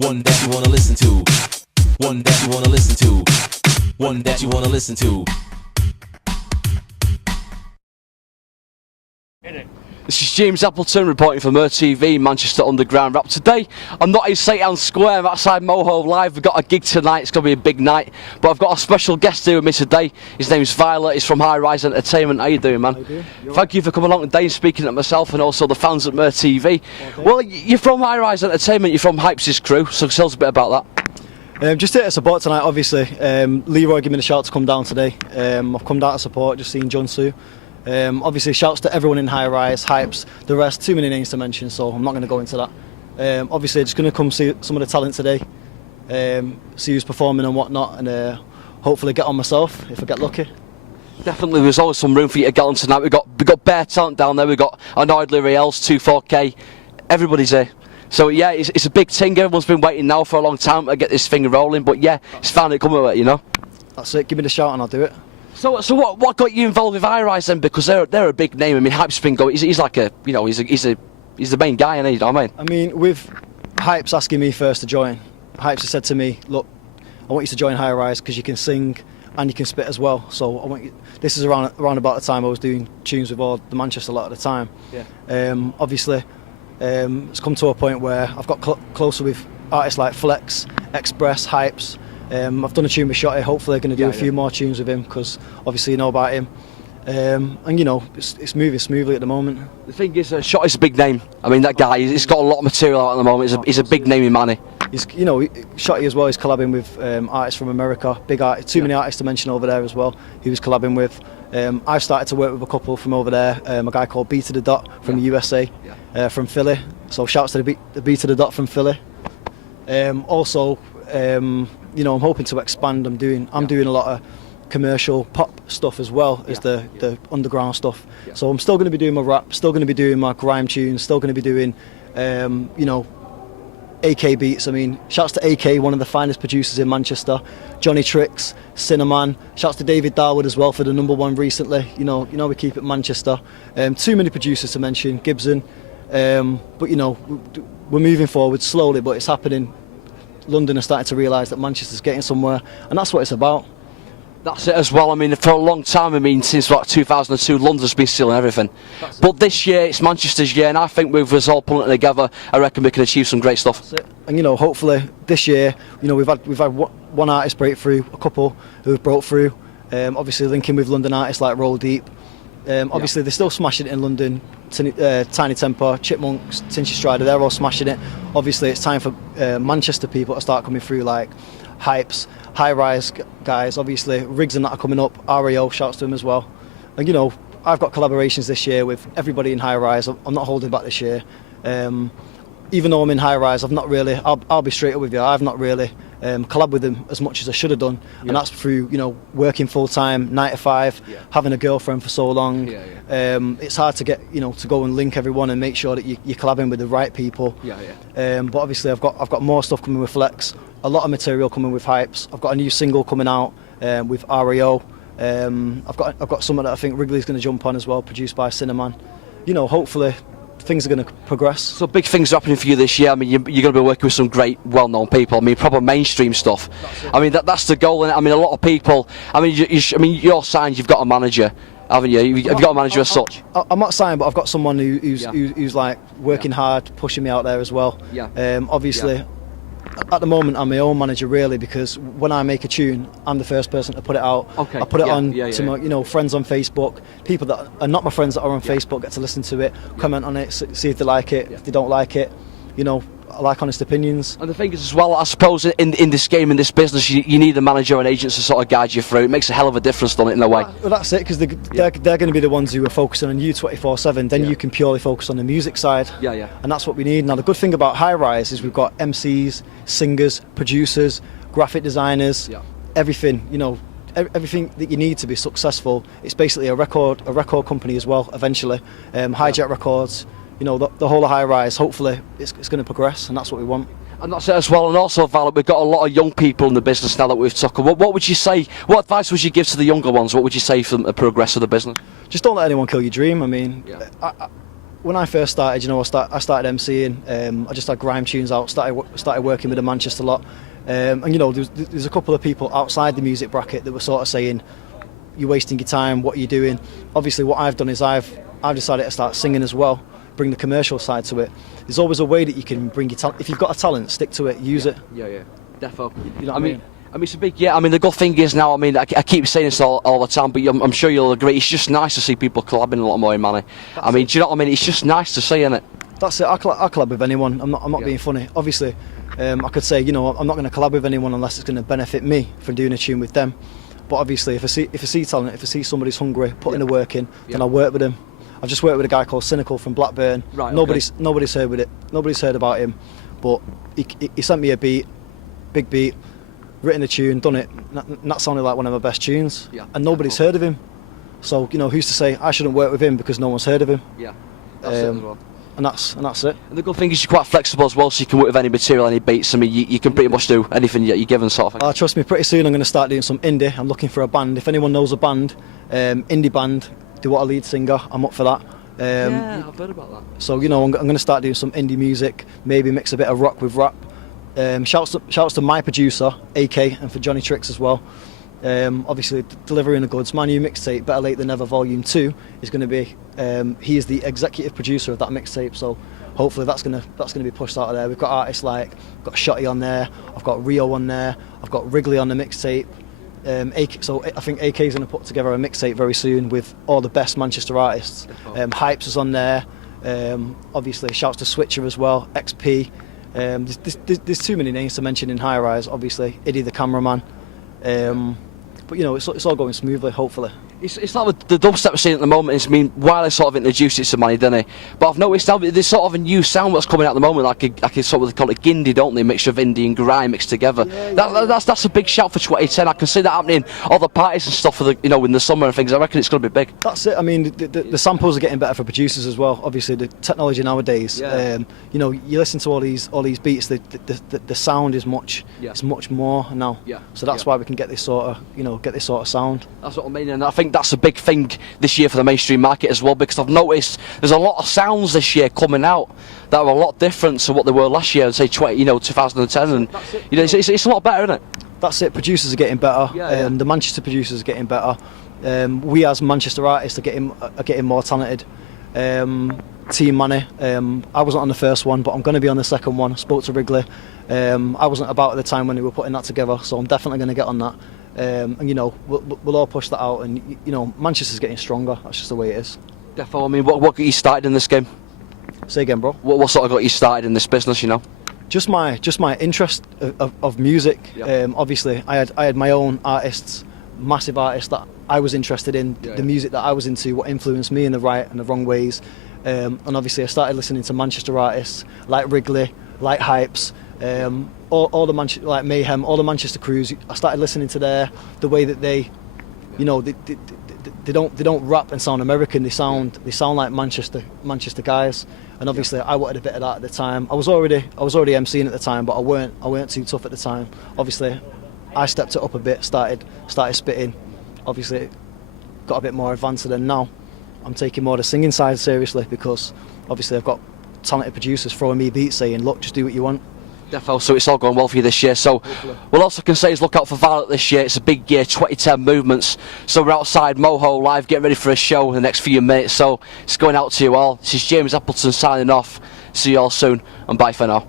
One that you wanna listen to. One that you wanna listen to. One that you wanna listen to. This is James Appleton reporting from RTV Manchester Underground Rap. Today, I'm not in St Anne's Square, I'm outside Moho live. We've got a gig tonight, it's going to be a big night. But I've got a special guest here with me today. His name's Viollet, he's from Highrise Entertainment. How you doing, man? Thank you for coming along today and speaking to myself and also the fans at RTV. Okay. Well, you're from Highrise Entertainment, you're from Hypes' crew, so tell us a bit about that. Just here to support tonight, obviously. Leroy gave me the shout to come down today. I've come down to support, just seen John Sue. Obviously, shouts to everyone in Highrise, Hypes, the rest, too many names to mention, so I'm not going to go into that. Obviously, just going to come see some of the talent today, see who's performing and whatnot, and hopefully get on myself if I get lucky. Definitely, there's always some room for you to get on tonight. We've got bare talent down there, we've got Annoyed Lyriels, 24K, everybody's here. So yeah, it's a big thing, everyone's been waiting now for a long time to get this thing rolling, but yeah, it's finally coming with it, you know? That's it, give me the shout and I'll do it. So what got you involved with Highrise then? Because they're a big name. I mean, Hype's been going. He's like a, you know, he's the main guy, isn't he? You know what I mean? I mean, with Hype's asking me first to join, Hype's has said to me, look, I want you to join Highrise because you can sing and you can spit as well. So I want you. This is around about the time I was doing tunes with all the Manchester a lot of the time. Yeah. Obviously, it's come to a point where I've got closer with artists like Flex, Express, Hypes. I've done a tune with Shotty, hopefully going to do a few more tunes with him because obviously you know about him. And you know, it's moving smoothly at the moment. The thing is, Shotty's a big name. I mean, that guy, he's got a lot of material out at the moment. He's a big name in Manny. He's, you know, Shotty as well, he's collabing with artists from America, big artists, too many artists to mention over there as well, he was collabing with. I've started to work with a couple from over there, a guy called B to the Dot from the USA, from Philly, so shouts to the B to the Dot from Philly. Also, you know, I'm hoping to expand. I'm doing a lot of commercial pop stuff as well as the underground stuff. So I'm still going to be doing my rap, still going to be doing my grime tunes, still going to be doing, you know, AK beats. I mean, shouts to AK, one of the finest producers in Manchester. Johnny Tricks, Cinnamon. Shouts to David Darwood as well for the #1 recently. You know we keep it Manchester. Too many producers to mention. Gibson, but you know, we're moving forward slowly, but it's happening. London are starting to realise that Manchester's getting somewhere, and that's what it's about. That's it as well. I mean, for a long time, I mean, since like 2002, London's been stealing everything. But this year, it's Manchester's year, and I think with us all pulling it together, I reckon we can achieve some great stuff. That's it. And you know, hopefully this year, you know, we've had one artist break through, a couple who have broke through. Obviously, linking with London artists like Roll Deep. Obviously, they're still smashing it in London. Tiny Temper, Chipmunks, Tinchy Strider, they're all smashing it. Obviously, it's time for Manchester people to start coming through, like Hypes, Highrise guys. Obviously, Riggs and that are coming up. REO, shouts to him as well. And you know, I've got collaborations this year with everybody in Highrise. I'm not holding back this year. Even though I'm in Highrise, I've not really. I'll be straight up with you. I've not really collab with them as much as I should have done, and that's through, you know, working full time, 9 to 5, having a girlfriend for so long. It's hard to get, you know, to go and link everyone and make sure that you're collabing with the right people. But obviously, I've got more stuff coming with Flex, a lot of material coming with Hypes. I've got a new single coming out with REO. I've got something that I think Wrigley's going to jump on as well, produced by Cinnamon. You know, hopefully things are going to progress. So big things are happening for you this year. I mean, you're going to be working with some great, well-known people. I mean, proper mainstream stuff. I mean, that's the goal. And I mean, a lot of people. I mean, you're signed. You've got a manager, haven't you? Have you got a manager as such? I'm not signed, but I've got someone who's like working hard, pushing me out there as well. Obviously. At the moment, I'm my own manager really, because when I make a tune, I'm the first person to put it out. I put it on to my, you know, friends on Facebook, people that are not my friends that are on Facebook get to listen to it, comment on it, see if they like it. If they don't like it, you know, I like honest opinions. And the thing is as well, I suppose in this game, in this business, you need a manager or an agent to sort of guide you through. It makes a hell of a difference, doesn't it, in a way? Well, that's it, because they're going to be the ones who are focusing on you 24/7. Then you can purely focus on the music side. And that's what we need. Now, the good thing about Highrise is we've got MCs, singers, producers, graphic designers, everything. You know, everything that you need to be successful. It's basically a record company as well. Eventually, Hijack Records. You know, the whole of Highrise, hopefully it's going to progress, and that's what we want. And that's it as well. And also, Val, we've got a lot of young people in the business now that we've talked about. What would you say, what advice would you give to the younger ones? What would you say for them to progress with the business? Just don't let anyone kill your dream. I mean, when I first started, you know, I started MCing. I just had grime tunes out. Started working with the Manchester lot, and you know, there's a couple of people outside the music bracket that were sort of saying, "You're wasting your time. What are you doing?" Obviously, what I've done is I've decided to start singing as well. Bring the commercial side to it. There's always a way that you can bring your talent. If you've got a talent, stick to it. Use it. Yeah, defo. You know what I mean? I mean, it's a big, yeah. I mean, the good thing is now, I mean, I keep saying this all the time, but I'm sure you'll agree. It's just nice to see people collabing a lot more, Manny. I mean, do you know what I mean? It's just nice to see, isn't it? That's it. I collab with anyone. I'm not being funny. Obviously, I could say, you know, I'm not going to collab with anyone unless it's going to benefit me from doing a tune with them. But obviously, if I see talent, if I see somebody's hungry, putting the work in, then I'll work with them. I've just worked with a guy called Cynical from Blackburn. Right. Nobody's heard with it. Nobody's heard about him, but he sent me a beat, big beat, written a tune, done it. And that sounded like one of my best tunes. Yeah. And nobody's heard of him. So you know, who's to say I shouldn't work with him because no one's heard of him? Yeah. That's it as well. And that's it. And the good thing is you're quite flexible as well, so you can work with any material, any beats. I mean, you can pretty much do anything you're given, sort of thing. Trust me, pretty soon I'm going to start doing some indie. I'm looking for a band. If anyone knows a band, indie band, they want a lead singer, I'm up for that. Yeah, I've heard about that. So you know, I'm going to start doing some indie music, maybe mix a bit of rock with rap. Shouts to my producer, AK, and for Johnny Tricks as well. Obviously, delivering the goods. My new mixtape, Better Late Than Never Volume 2, is going to be. He is the executive producer of that mixtape, so hopefully that's going to be pushed out of there. We've got artists like, I've got Shotty on there, I've got Rio on there, I've got Wrigley on the mixtape. So I think AK is going to put together a mixtape very soon with all the best Manchester artists. Hypes is on there. Obviously, shouts to Switcher as well. XP. There's too many names to mention in Highrise. Obviously, Iddy the cameraman. But you know, it's all going smoothly, hopefully. It's like the dubstep we're seeing at the moment is, I mean, Wiley sort of introduced it to Manny, didn't he? But I've noticed now there's sort of a new sound that's coming out at the moment, like a sort of, they call it Gindie, don't they? A mixture of indie and grime mixed together. That's a big shout for 2010. I can see that happening, all the parties and stuff for the, you know, in the summer and things. I reckon it's going to be big. That's it. I mean, the samples are getting better for producers as well. Obviously, the technology nowadays. You know, you listen to all these beats. The sound is much more now. Yeah. So that's why we can get this sort of sound. That's what I mean, and I think that's a big thing this year for the mainstream market as well, because I've noticed there's a lot of sounds this year coming out that are a lot different to what they were last year, say 2010, and you know, it's a lot better, isn't it? That's it. Producers are getting better. The Manchester producers are getting better. We as Manchester artists are getting more talented. Team Manny. I wasn't on the first one, but I'm going to be on the second one. I spoke to Wrigley. I wasn't about at the time when they were putting that together, so I'm definitely going to get on that. And you know, we'll all push that out, and you know, Manchester's getting stronger. That's just the way it is. Definitely. I mean, what got you started in this game? Say again, bro. What sort of got you started in this business? You know. Just my interest of music. Obviously, I had my own artists, massive artists that I was interested in, the music that I was into, what influenced me in the right and the wrong ways. And obviously, I started listening to Manchester artists like Wrigley, like Hypes. All the Manchester, like Mayhem, all the Manchester crews. I started listening to the way that they, you know, they don't rap and sound American. They sound like Manchester guys. And obviously, I wanted a bit of that at the time. I was already MCing at the time, but I weren't too tough at the time. Obviously, I stepped it up a bit, started spitting. Obviously, got a bit more advanced than now. I'm taking more the singing side seriously because obviously I've got talented producers throwing me beats saying, look, just do what you want. Defo, so it's all going well for you this year. So, what else I can say is look out for Viollet this year. It's a big year, 2010 movements. So we're outside Moho live, getting ready for a show in the next few minutes. So it's going out to you all. This is James Appleton signing off. See you all soon, and bye for now.